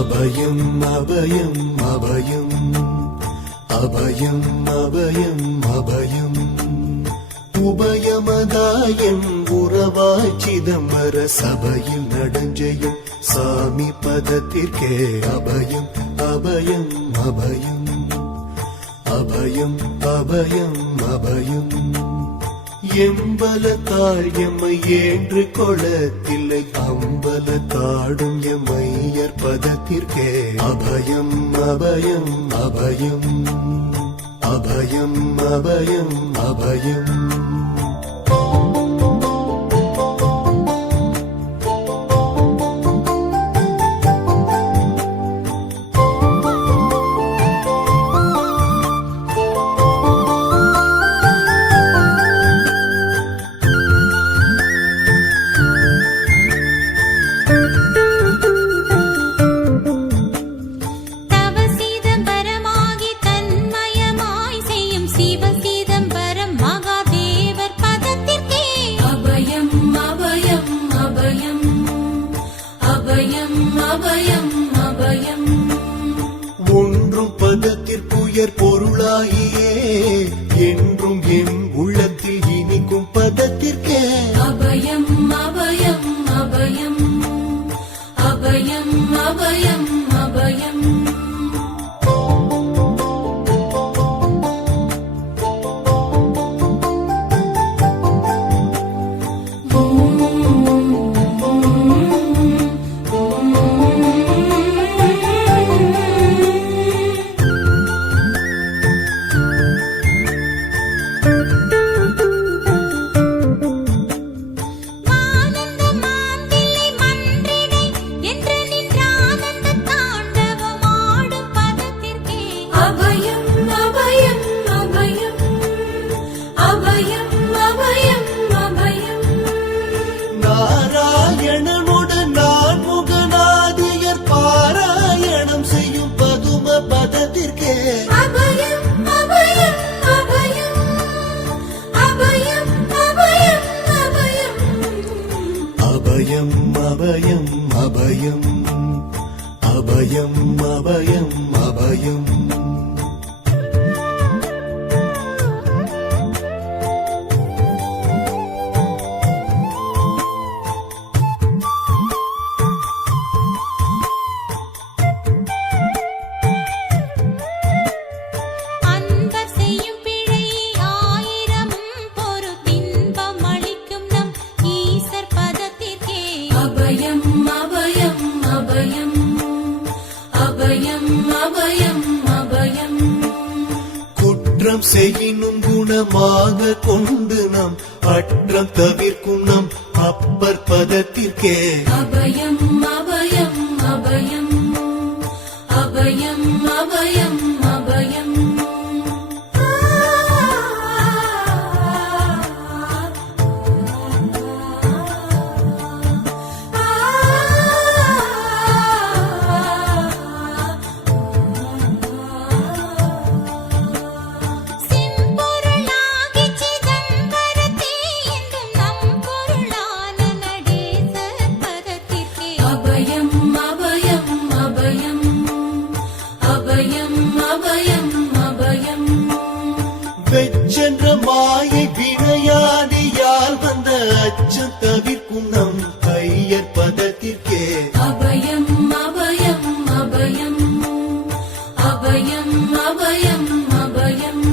அபயம் அபயம் அபயம் அபயம் அபயம் அபயம் உபயமதாயம் உறவாய் சிதம்பர சபையில் நடஞ்செய்யும் சாமி பதத்திற்கே அபயம் அபயம் அபயம் அபயம் அபயம் அபயம் எம்பலத்தாள் எம்மை ஏன்று கொளத்தில்லை அம்பலத்தாடும் எம்மையர் பதத்திற்கே அபயம் அபயம் அபயம் அபயம் அபயம் அபயம் ஒன்றும் பதத்திற்குயர் பொருளாகியே என்றும் என் உள்ளத்தில் இனிக்கும் பதத்திற்கே அபயம் அபயம் அபயம் அபயம் அபயம் அபயம் நாராயணனுடன் நான் முகநாதியர் பாராயணம் செய்யும் பதும பதத்திற்கே அபயம் அபயம் அபயம் அபயம் அபயம் அபயம் அபயம் அபயம் அபயம் அபயம் அபயம் அபயம் குற்றம் செய்யினும் குணமாக கொண்டு நம் அற்றம் தவிர்க்கும் நம் அப்பர் பதத்திற்கே அபயம் அபயம் அபயம் அபயம் அபயம் அபயம் வெச்சென்ற மாயை வினையாடியால் வந்த அச்சம் தவிர்க்கும் நம் ஐயர் பதத்திற்கே அபயம் அபயம் அபயம் அபயம் அபயம் அபயம்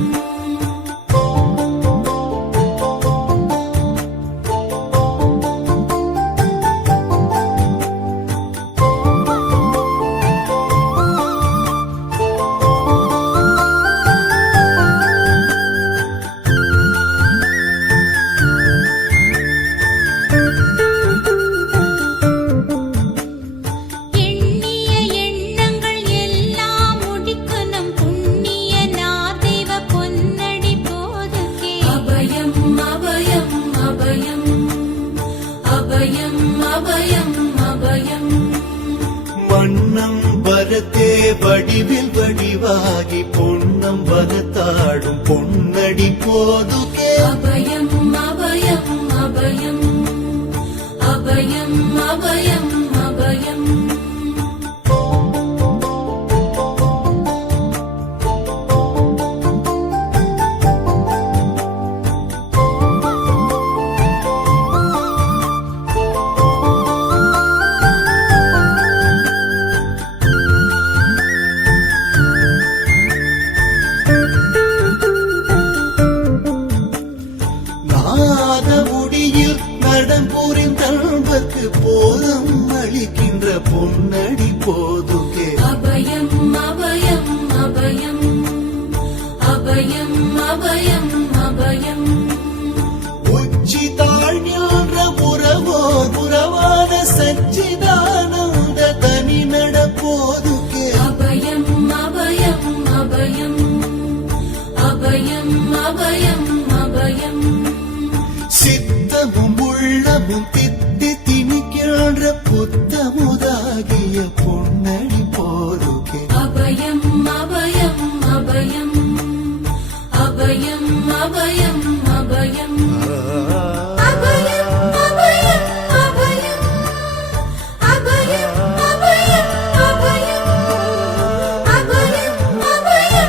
மன்னம் வரத்தே வடிவில் வடிவாகி பொன்னம் வரத்தாடும் பொன்னடி போதுகே அபயம் அபயம் அபயம் அபயம் அபயம் அபயம் நாத முடியில் நடம் புரிந்தல்வர்க்கு போதம் அளிக்கின்ற பொன்னடி போதுகே அபயம் அபயம் அபயம் அபயம் அபயம் அபயம் உச்சி தாழ்நின்ற உறவோர் உறவான சச்சிதானந்த தனி நடப்போதுகே அபயம் அபயம் அபயம் அபயம் அபயம் அபயம் சித்தமும் உள்ளமும் தித்தி திணிக்கின்ற புத்தமுதாகிய